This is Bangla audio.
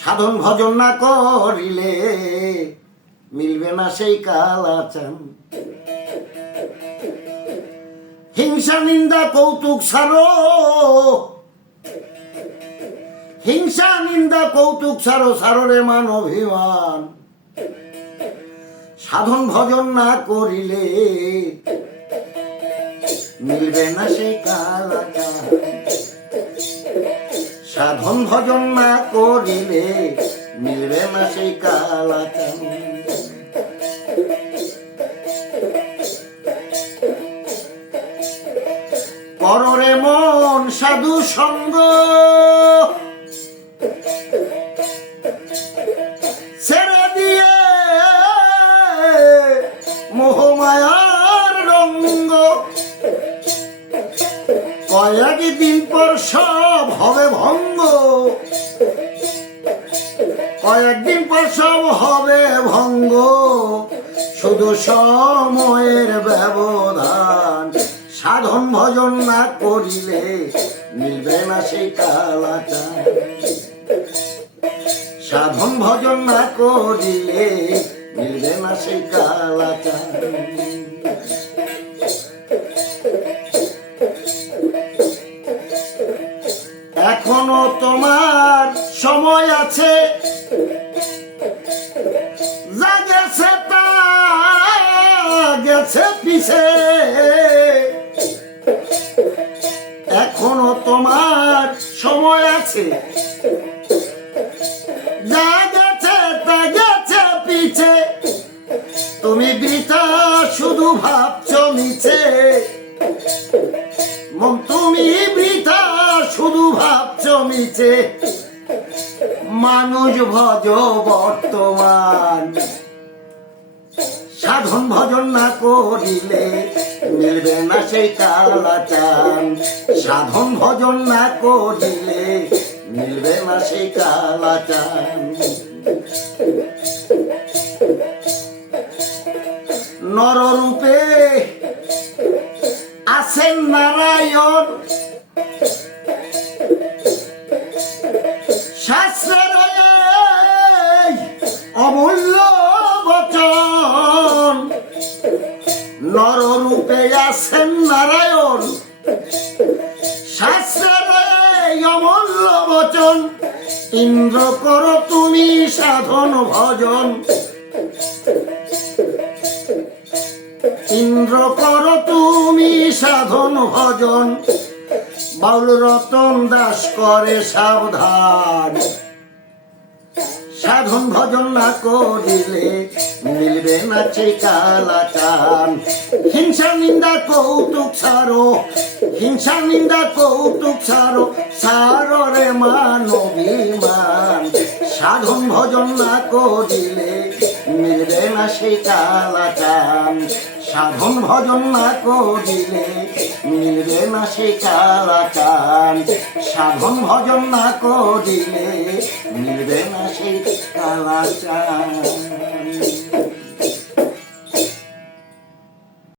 সাধন ভজন না করিলে মিলবে না সেই কালাচান। হিংসা, নিন্দা, কৌতুক সারো হিংসা, নিন্দা, কৌতুক সারো সাররে মান অভিমান সাধন ভজন না করিলে মিলবে না সেই কালাচান। সাধন ভজন না করিলে মিলবে না সেই কালা কররে মন সাধু সঙ্গ। কয়েকদিন পর সব হবে ভঙ্গ। কয়েকদিন পর সব হবে ভঙ্গ। শুধু সময়ের ব্যবধান, সাধন ভজন না করিলে মিলবে না সেই কালাচার সাধন ভজন না করিলে মিলবে না সেই কালাচার তোমার সময় আছে। যা গেছে তা গেছে পিছে। এখনও তোমার সময় আছে। যা গেছে তা গেছে পিছে। তুমি বৃথা, শুধু ভাবছ মিছে। মন তুমি বৃথা, শুধু ভাবছ মিছে মানুষ ভজ বর্তমান। সাধন ভজন না করিলে মিলবে না সেই কালাচান। সাধন ভজন না করিলে মিলবে না সেই কালাচান। নররূপে আছেন নারায়ণ। নররূপে আছেন নারায়ণ। শাস্ত্রের অমূল্য বচন, ইন্দ্র করো তুমি সাধন ভজন। ইন্দ্র কর তুমি সাধন ভজন। বাউল রতন দাস করে সাবধান। সাধন ভজন না করিলে মিলবে না কালাচান হিংসা নিন্দা, কৌতুক সারো হিংসা নিন্দা, কৌতুক সারো সারো রে মানবিমান সাধন ভজন না করিলে মিলবে না সেই কালাচান সাধন ভজন না করিলে মিলবে না সেই কালাচান সাধন ভজন না করিলে মিলবে না সেই কালাচান